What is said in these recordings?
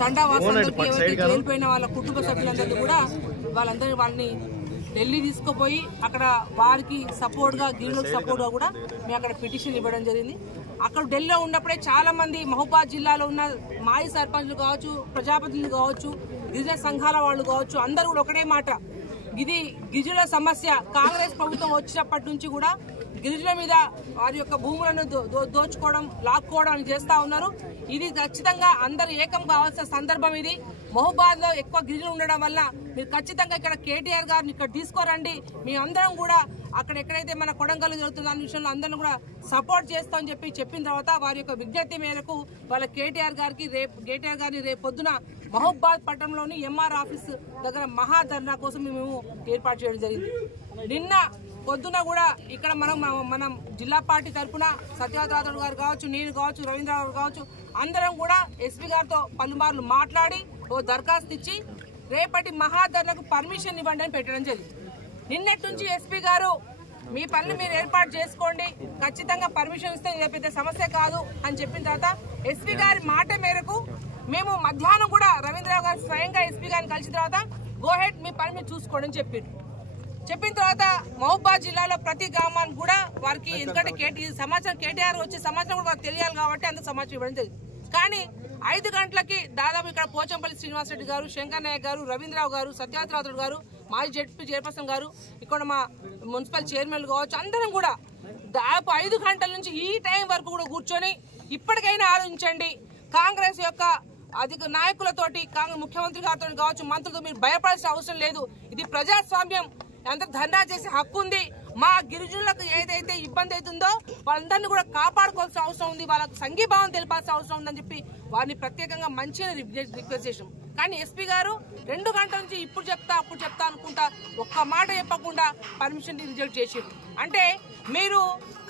తండావాసులందరికీ ఎవరైతే జైలుపోయిన వాళ్ళ కుటుంబ సభ్యులందరికీ కూడా వాళ్ళని ఢిల్లీ తీసుకుపోయి అక్కడ వారికి సపోర్ట్ గా గిరిజనులకు సపోర్ట్ గా కూడా మేము అక్కడ పిటిషన్ ఇవ్వడం జరిగింది. అక్కడ ఢిల్లీలో ఉన్నప్పుడే చాలా మంది మహబూబాద్ జిల్లాలో ఉన్న మాజీ సర్పంచ్లు కావచ్చు, ప్రజాప్రతినిధులు కావచ్చు, గిరిజన సంఘాల వాళ్ళు కావచ్చు, అందరూ కూడా ఒకటే మాట, ఇది గిరిజనుల సమస్య. కాంగ్రెస్ ప్రభుత్వం వచ్చినప్పటి నుంచి కూడా గిరిజనుల మీద వారి యొక్క భూములను దోచుకోవడం, లాక్కోవడం చేస్తా ఉన్నారు. ఇది ఖచ్చితంగా అందరూ ఏకం కావాల్సిన సందర్భం. ఇది మహబూబాద్ లో ఎక్కువ గిరిజనులు ఉండడం వల్ల మీరు ఖచ్చితంగా ఇక్కడ కేటీఆర్ గారిని ఇక్కడ తీసుకోరండి, మీ అందరం కూడా అక్కడ ఎక్కడైతే మన కొడంగల్ జరుగుతుంది అనే విషయంలో అందరం కూడా సపోర్ట్ చేస్తామని చెప్పిన తర్వాత వారి యొక్క విజ్ఞప్తి మేరకు వాళ్ళ కేటీఆర్ గారిని రేపు పొద్దున మహబూబాద్ పట్టణంలోని ఎంఆర్ ఆఫీస్ దగ్గర మహాధర్నా కోసం మేము ఏర్పాటు చేయడం జరిగింది. నిన్న పొద్దున కూడా ఇక్కడ మనం జిల్లా పార్టీ తరఫున సత్యవతి గారు కావచ్చు, నేను కావచ్చు, రవీంద్ర గారు కావచ్చు, అందరం కూడా ఎస్పీ గారితో పలుమార్లు మాట్లాడి ఓ దరఖాస్తు ఇచ్చి రేపటి మహాధర్నాకు పర్మిషన్ ఇవ్వండి అని పెట్టడం జరిగింది. నిన్నటి నుంచి ఎస్పీ గారు మీ పనులు మీరు ఏర్పాటు చేసుకోండి, ఖచ్చితంగా పర్మిషన్ ఇస్తే ఇది పెద్ద సమస్య కాదు అని చెప్పిన తర్వాత ఎస్పీ గారి మాట మేరకు మేము మధ్యాహ్నం కూడా రవీంద్రరావు గారు స్వయంగా ఎస్పీ గారిని కలిసిన తర్వాత గో హెడ్ మీ పని మీరు చూసుకోండి అని చెప్పిన తర్వాత మహబూబాద్ జిల్లాలో ప్రతి గ్రామానికి కూడా వారికి, ఎందుకంటే సమాచారం కేటీఆర్ వచ్చే సమాచారం కూడా వారికి తెలియాలి కాబట్టి అంత సమాచారం ఇవ్వడం జరిగింది. కానీ 5 గంటలకి దాదాపు ఇక్కడ పోచంపల్లి శ్రీనివాసరెడ్డి గారు, శంకర్ నాయక్ గారు, రవీంద్రరావు గారు, సత్యవతి గారు, మాజీ జెడ్పీ చైర్పర్సన్ గారు, ఇక్కడ మా మున్సిపల్ చైర్మన్ కావచ్చు, అందరం కూడా దాదాపు 5 గంటల నుంచి ఈ టైం వరకు కూడా కూర్చొని ఇప్పటికైనా ఆలోచించండి, కాంగ్రెస్ యొక్క అధిక నాయకులతోటి, ముఖ్యమంత్రి గారితో కావచ్చు, మంత్రులతో మీరు భయపడాల్సిన అవసరం లేదు. ఇది ప్రజాస్వామ్యం, అందరూ ధర్నా చేసే హక్కు ఉంది. మా గిరిజనులకు ఏదైతే ఇబ్బంది అవుతుందో వాళ్ళందరినీ కూడా కాపాడుకోవాల్సిన అవసరం ఉంది, వాళ్ళకు సంఘీభావం తెలిపాల్సిన అవసరం ఉందని చెప్పి వారిని ప్రత్యేకంగా మంచిగా రిక్వెస్ట్ చేసాం. కానీ ఎస్పీ గారు 2 గంటల నుంచి ఇప్పుడు చెప్తా అప్పుడు చెప్తా అనుకుంటా ఒక్క మాట చెప్పకుండా పర్మిషన్ రిజెక్ట్ చేసారు. అంటే మీరు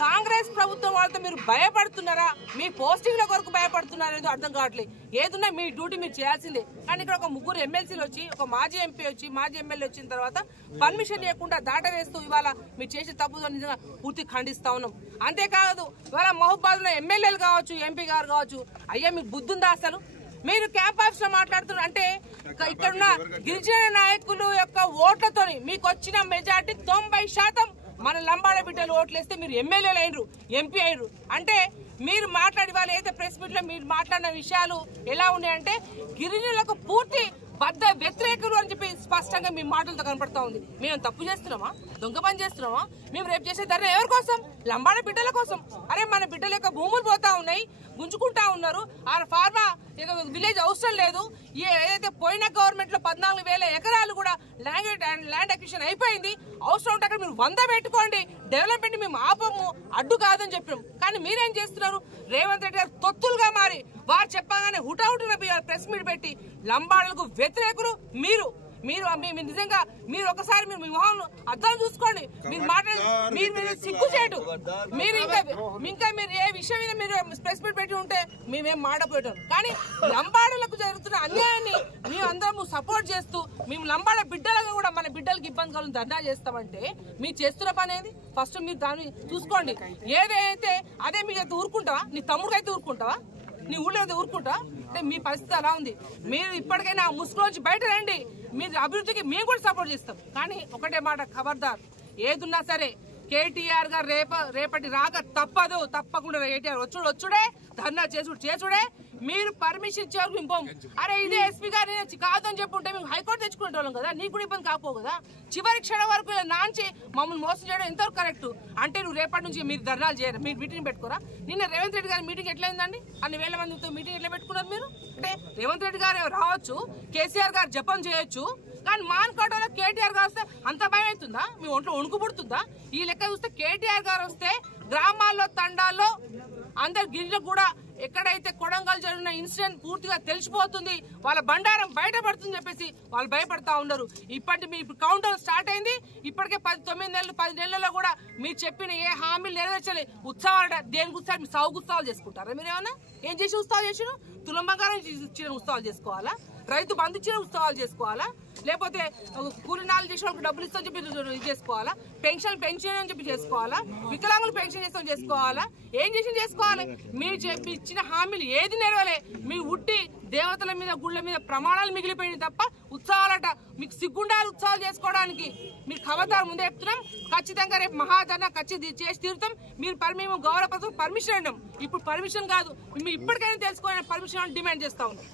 కాంగ్రెస్ ప్రభుత్వం వాళ్ళతో మీరు భయపడుతున్నారా, మీ పోస్టింగ్ల కొరకు భయపడుతున్నారా ఏదో అర్థం కావట్లేదు. ఏదున్నా మీ డ్యూటీ మీరు చేయాల్సిందే. కానీ ఇక్కడ ఒక 3 ఎమ్మెల్సీలు వచ్చి, ఒక మాజీ ఎంపీ వచ్చి, మాజీ ఎమ్మెల్యే వచ్చిన తర్వాత పర్మిషన్ ఇవ్వకుండా దాటవేస్తూ ఇవాళ మీరు చేసే తప్పుతో నిజంగా పూర్తి ఖండిస్తా ఉన్నాం. అంతేకాదు ఇవాళ మహబూబాద్ లో ఎమ్మెల్యేలు కావచ్చు, ఎంపీ గారు కావచ్చు, అయ్యా మీకు బుద్ధి ఉందా అసలు? మీరు క్యాంప్ ఆఫీస్ లో మాట్లాడుతున్నారు అంటే ఇక్కడున్న గిరిజన నాయకులు యొక్క ఓట్లతోని మీకు వచ్చిన మెజార్టీ 90% మన లంబాడ బిడ్డలు ఓట్లేస్తే మీరు ఎమ్మెల్యేలు అయినరు, ఎంపీ అయినరు. అంటే మీరు మాట్లాడి వాళ్ళు అయితే ప్రెస్ మీట్ లో మీరు మాట్లాడిన విషయాలు ఎలా ఉన్నాయంటే గిరిజనులకు పూర్తి బద్ద వ్యతిరేకులు అని చెప్పి స్పష్టంగా మీ మాటలతో కనపడతా ఉంది. మేము తప్పు చేస్తున్నామా, దొంగ పని చేస్తున్నామా? మేము రేపు చేసే ధర ఎవరి కోసం? లంబాడ బిడ్డల కోసం. అరే మన బిడ్డల యొక్క భూములు పోతా ఉన్నాయి, గుంజుకుంటా ఉన్నారు. ఆ ఫార్మా విలేజ్ అవసరం లేదు. ఏదైతే పోయిన గవర్నమెంట్ లో 14,000 ఎకరాలు కూడా ల్యాండ్ అక్విజిషన్ అయిపోయింది. అవసరం ఉంటే అక్కడ మీరు 100 పెట్టుకోండి, డెవలప్మెంట్ మేము ఆపము, అడ్డు కాదని చెప్పినాం. కానీ మీరేం చేస్తున్నారు? రేవంత్ రెడ్డి గారు తొత్తులుగా మారి వారు చెప్పగానే హుటాహుటిన ప్రెస్ మీట్ పెట్టి లంబాడలకు వ్యతిరేకులు మీరు నిజంగా మీరు ఒకసారి మీరు మీ మొహం అర్థం చూసుకోండి. మీరు మాట్లాడి మీరు సిగ్గు చేయడు. మీరు ఇంకా మీరు ఏ విషయం మీద మీరు ప్రెస్ మీట్ పెట్టి ఉంటే మేమేం మాడపోయాం. కానీ లంబాడలకు జరుగుతున్న అన్యాయాన్ని మేము అందరం సపోర్ట్ చేస్తూ మేము లంబాడ బిడ్డలకు కూడా మన బిడ్డలకు ఇబ్బంది కలుగుతుంది ధర్నా చేస్తామంటే మీరు చేస్తున్న పని ఏది? ఫస్ట్ మీరు దాన్ని చూసుకోండి. ఏదైతే అదే మీకు అయితే ఊరుకుంటావా? నీ తమ్ముడికి అయితే ఊరుకుంటావా? నీ ఊళ్ళో అయితే ఊరుకుంటా? అంటే మీ పరిస్థితి అలా ఉంది. మీరు ఇప్పటికైనా ముసుగులోంచి బయట రండి. మీరు అభివృద్ధికి మేము కూడా సపోర్ట్ చేస్తాం. కానీ ఒకటే మాట, ఖబర్దార్, ఏదున్నా సరే కేటీఆర్ గారు రేపటి రాక తప్పదు. తప్పకుండా కేటీఆర్ వచ్చుడే, ధర్నా చేసుడే. మీరు పర్మిషన్ ఇచ్చే వరకు ఇంపోం. అరే ఇదే ఎస్పీ గారు కాదు అని చెప్పుంటే మేము హైకోర్టు తెచ్చుకునే వాళ్ళం కదా, నీకు కూడా ఇబ్బంది కాకపోవు కదా. చివరి క్షణం వరకు నాంచి మమ్మల్ని మోసం చేయడం ఎంతవరకు కరెక్ట్? అంటే నువ్వు రేపటి నుంచి మీరు ధర్నాలు చేయరు, మీరు మీటింగ్ పెట్టుకోరా? నిన్న రేవంత్ రెడ్డి గారి మీటింగ్ ఎట్లయిందండి? అన్ని వేల మందితో మీటింగ్ ఎట్లా పెట్టుకున్నారు మీరు? అంటే రేవంత్ రెడ్డి గారు రావచ్చు, కేసీఆర్ గారు జపం చేయొచ్చు, కానీ మాన్కోటలో కేటీఆర్ గారు వస్తే అంత భయం అవుతుందా? మీ ఒంట్లో వణుకు పుడుతుందా? ఈ లెక్క చూస్తే కేటీఆర్ గారు వస్తే గ్రామాల్లో, తండాల్లో అందరు గిరిజనులకు కూడా ఎక్కడైతే కొడంగల్ జరిగిన ఇన్సిడెంట్ పూర్తిగా తెలిసిపోతుంది, వాళ్ళ బండారం బయటపడుతుంది చెప్పేసి వాళ్ళు భయపడతా ఉన్నారు. ఇప్పటి మీ కౌంటర్ స్టార్ట్ అయింది. ఇప్పటికే 9 నెలలు 10 నెలల్లో కూడా మీరు చెప్పిన ఏ హామీలు నెరవేర్చలే. ఉత్సవాలు దేనికి ఉత్సవాలు? మీరు సాగు ఉత్సవాలు చేసుకుంటారా? మీరు ఏమన్నా ఏం చేసి ఉత్సవాలు చేసిరు? తులం బంగారం ఇచ్చిన ఉత్సవాలు చేసుకోవాలా? రైతు బంధు ఇచ్చిన ఉత్సవాలు చేసుకోవాలా? లేకపోతే కూలినాలు చేసిన వాళ్ళకి డబ్బులు ఇస్తామని చెప్పి చేసుకోవాలా? పెన్షన్ అని చెప్పి చేసుకోవాలా? వికలాంగులు పెన్షన్ చేస్తామని చేసుకోవాలా? ఏం చేసి చేసుకోవాలి? మీరు ఇచ్చిన హామీలు ఏది నెరవేలే. మీ ఉట్టి దేవతల మీద గుళ్ళ మీద ప్రమాణాలు మిగిలిపోయినాయి తప్ప ఉత్సవాలట మీకు సిగ్గుండాలి ఉత్సవాలు చేసుకోవడానికి. మీరు ఖబర్దార్ ముందే చెప్తున్నాం, ఖచ్చితంగా రేపు మహాధరణ ఖచ్చితంగా చేసి తీరుతాం. మేము గౌరవ పర్మిషన్ అన్నాం, ఇప్పుడు పర్మిషన్ కాదు, మేము ఇప్పటికైనా తెలుసుకోవాలని పర్మిషన్ డిమాండ్ చేస్తా ఉన్నాం.